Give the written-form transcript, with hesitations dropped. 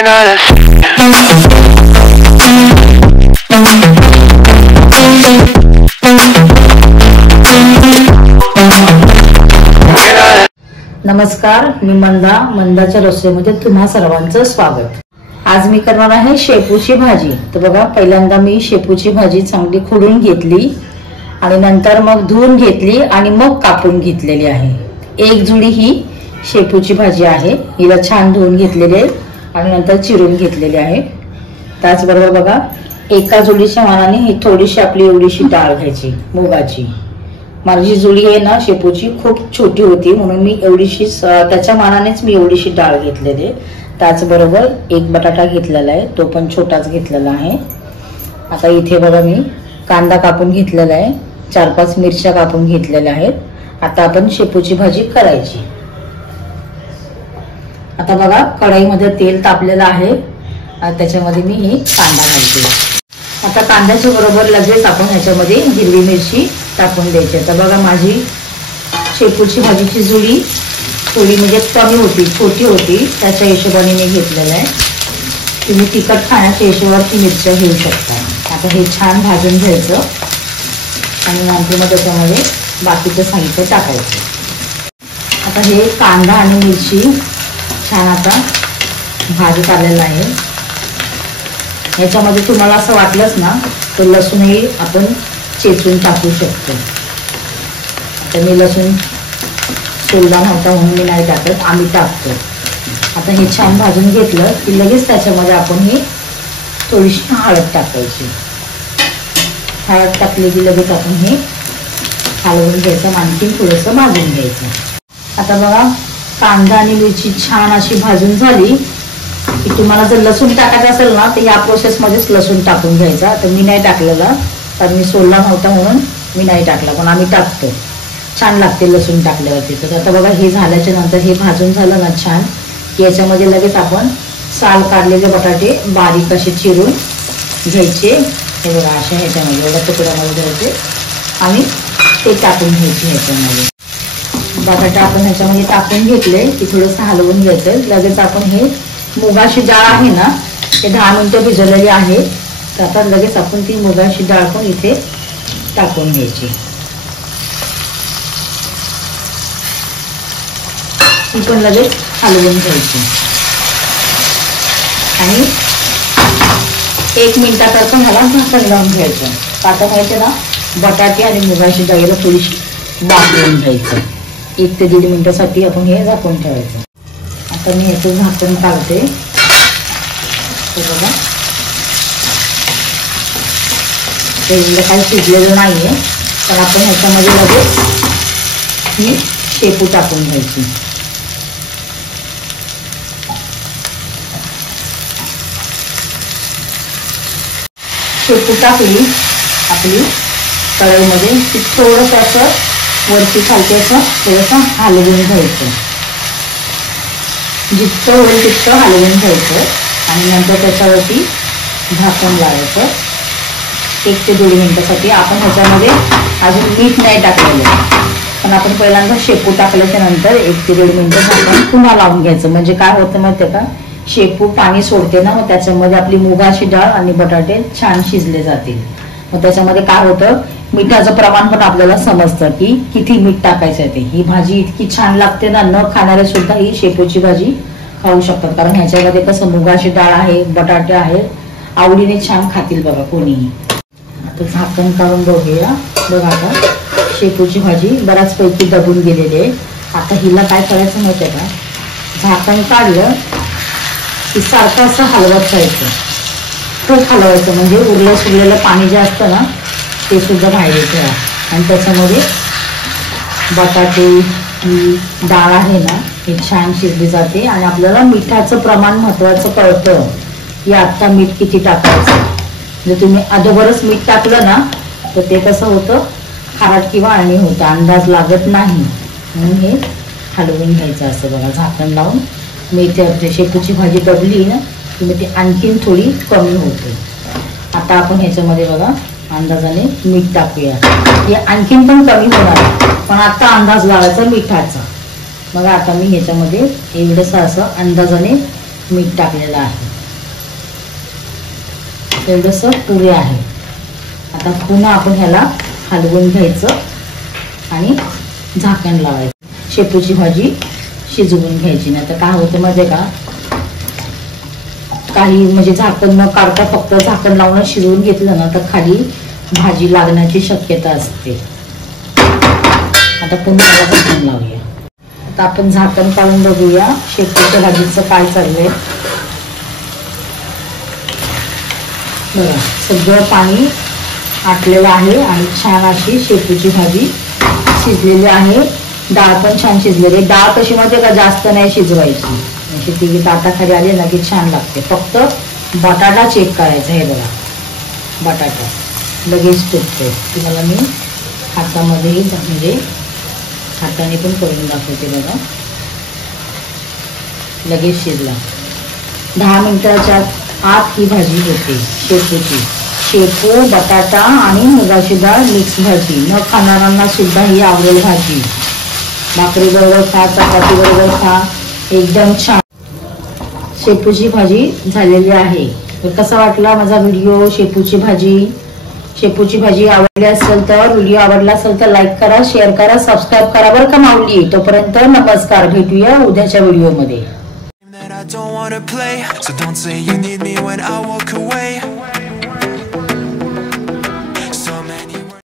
नमस्कार, मी मंदाच्या रसोईमध्ये तुम्हा सर्वांचं स्वागत। आज मी करणार आहे शेपूची भाजी। तर बघा, पहिल्यांदा मी शेपूची भाजी चांगली खुडून घेतली आणि नंतर मग धुवून घेतली आणि मग कापून घेतलेली आहे। एक जुडी ही शेपूची भाजी आहे, हिला छान धुवून घेतलेली आहे आणि नंतर चिरून घेतलेली आहे। त्याचबरोबर बघा, एका जुडीच्या मानाने ही थोडीशी आपली एवढीशी डाळ घ्यायची मुगाची। माझी जुडी आहे ना शेपूची खूप छोटी होती, म्हणून मी एवढीशी त्याच्या मानानेच मी एवढीशी डाळ घेतलेली आहे। त्याचबरोबर एक बटाटा घेतलेला आहे, तो पण छोटाच घेतलेला आहे। आता इथे बघा, मी कांदा कापून घेतलेला आहे, 4-5 मिरच्या कापून घेतलेल्या आहेत। आता आपण शेपूची भाजी करायची। आता बघा, कढईमध्ये तेल तापलेलं आहे, त्याच्यामध्ये मी ही कांदा घालते। आता कांद्याच्या बरोबर लगेच आपण ह्याच्यामध्ये हिरवी मिरची टाकून द्यायची। आता बघा, माझी शेपूची भाजीची जुडी थोडी म्हणजे कमी होती, छोटी होती, त्याच्या हिशोबाने मी घेतलेलं आहे। तुम्ही तिखट खाण्याच्या हिशोबावरती मिरच्या घेऊ शकता। आता हे छान भाजून घ्यायचं आणि नंतर मग त्याच्यामध्ये बाकीचं साहित्य टाकायचं। आता हे कांदा आणि मिरची छान आता भाजत आलेलं आहे। याच्यामध्ये तुम्हाला असं वाटलंच ना तर लसूणही आपण चेचून टाकू शकतो। आता मी लसूण सोलला नव्हता म्हणून मी नाही टाकत, आम्ही टाकतो। आता हे छान भाजून घेतलं की लगेच त्याच्यामध्ये आपण ही थोडीशी हळद टाकायची। हळद टाकली की लगेच आपण हे हलवून घ्यायचं, आणखी थोडंसं भाजून घ्यायचं। आता बघा, कांदा आणि मिरची छान अशी भाजून झाली की तुम्हाला जर लसूण टाकायचं असेल ना तर या प्रोसेसमध्येच लसूण टाकून घ्यायचा। तर मी नाही टाकलेला, कारण मी सोलला नव्हता म्हणून मी नाही टाकला, पण आम्ही टाकतो, छान लागते लसूण टाकल्यावरती। तर आता बघा, हे झाल्याच्या नंतर हे भाजून झालं ना छान की याच्यामध्ये लगेच आपण साल काढलेले बटाटे बारीक असे चिरून घ्यायचे। हे बघा, अशा ह्याच्यामध्ये एवढ्या तुकड्यामध्ये घ्यायचे आणि ते टाकून घ्यायचे ह्याच्यामध्ये। बटाटा आपण ह्याच्यामध्ये टाकून घेतले की थोडंसं हलवून घ्यायचं। लगेच आपण हे मुगाची डाळ आहे ना, ते 10 मिनिटं भिजवलेली आहे, तर आता लगेच आपण ती मुगाची डाळ पण इथे टाकून घ्यायची। ती पण लगेच हलवून घ्यायची आणि 1 मिनिटाकरता ह्याला झाकण लावून घ्यायचं। आता माहिती ना, बटाटे आणि मुगाची डाळीला थोडीशी वाफवून घ्यायचं। 1 ते 1.5 मिनिटासाठी आपण हे झाकून ठेवायचं। आता मी याचं झाकण काढते। हे बघा, ते काही शिजलेलं नाहीये, तर आपण ह्याच्यामध्ये लगेच ही शेपू टाकून घ्यायची। शेपू टाकली आपली कढईमध्ये की थोडंसं असं वरती खालती असं थोडंसं हलवून घ्यायचं। जितकं होईल तितकं हलवून घ्यायचं आणि नंतर त्याच्यावरती झाकण लावायचं 1 ते 1.5 मिनिटासाठी। आपण ह्याच्यामध्ये अजून मीठ नाही टाकलेलं, पण आपण पहिल्यांदा शेपू टाकल्याच्या नंतर 1 ते 1.5 मिनिटं झाकण पुन्हा लावून घ्यायचं। म्हणजे काय होतं माहिती आहे का, शेपू पाणी सोडते ना, मग त्याच्यामध्ये आपली मुगाची डाळ आणि बटाटे छान शिजले जातील। मग त्याच्यामध्ये काय होतं, मिठाचं प्रमाण पण आपल्याला समजतं की किती मीठ टाकायचं आहे ते। ही भाजी इतकी छान लागते ना, न खाणारे सुद्धा ही शेपूची भाजी खाऊ शकतात, कारण ह्याच्यामध्ये कसं मुगाची डाळ आहे, बटाटे आहे, आवडीने छान खातील बघा कोणीही। आता झाकण काढून बघूया। बघा, आता शेपूची भाजी बऱ्याच पैकी दबून गेलेली आहे। आता हिला काय करायचं माहिती आहे का, झाकण काढलं की सारखं असं हलवत जायचं, खूप हलवायचं, म्हणजे उरलं सुरलेलं पाणी जे असतं ना ते सुद्धा बाहेर येतं आणि त्याच्यामध्ये बटाटे ही डाळ आहे ना ही छान शिजली जाते आणि आपल्याला मिठाचं प्रमाण महत्त्वाचं कळतं की आता मीठ किती टाकायचं। जर तुम्ही अगोदरच मीठ टाकलं ना तर ते कसं होतं, खारट किंवा अळणी होतं, अंदाज लागत नाही, म्हणून हे हलवून घ्यायचं असं बघा झाकण लावून। मेथी शेपूची भाजी दबली ना की ती आणखीन थोडी कमी होते। आता आपण ह्याच्यामध्ये बघा अंदाजाने मीठ टाकूया, हे आणखीन पण कमी होणार, पण आता अंदाज लावायचा मिठाचा। बघा, आता मी ह्याच्यामध्ये एवढंसं असं अंदाजाने मीठ टाकलेलं आहे. एवढंसं पुरे आहे. आता पुन्हा आपण ह्याला हलवून घ्यायचं आणि झाकण लावायचं. शेपूची भाजी शिजवून घ्यायची. नाही तर काय होतं माहिती आहे का, काही म्हणजे झाकण न काढता फक्त झाकण लावून शिजवून घेतलं ना तर खाली भाजी लागण्याची शक्यता असते. आता पुन्हा झाकण लावूया. आता आपण झाकण काढून बघूया शेपूच्या भाजीचं काय चाललंय. बघा सगळं पाणी आटलेलं आहे आणि छान अशी शेपूची भाजी शिजलेली आहे. डाळ पण छान शिजलेली आहे. डाळ कशी माहिती का, जास्त नाही शिजवायची, म्हणजे ती दाताखाली आली ना की छान लागते. फक्त बटाटा चेक करायचा. हे बघा बटाटा लगेच तुटतो. तुम्हाला मी हातामध्ये म्हणजे हाताने पण करून दाखवते. बघा लगेच शिजला. 10 मिनिटाच्या आत ही भाजी होते शेपूची. शेपू, बटाटा आणि मुगाची डाळ मिक्स भाजी. न खाणाऱ्यांना सुद्धा ही आवडेल भाजी. भाकरी बरोबर खा, चपाती बरोबर खा, एकदम छान. शेपूची भाजी झालेली आहे. तर कसा वाटला माझा व्हिडिओ शेपूची भाजी. शेपूची भाजी आवडली असेल तर, व्हिडिओ आवडला असेल तर लाईक करा, शेअर करा, सबस्क्राईब करा बरं का माऊली. तोपर्यंत नमस्कार. भेटूया उद्याच्या व्हिडिओमध्ये. I don't wanna play, so don't say you need me when I walk away.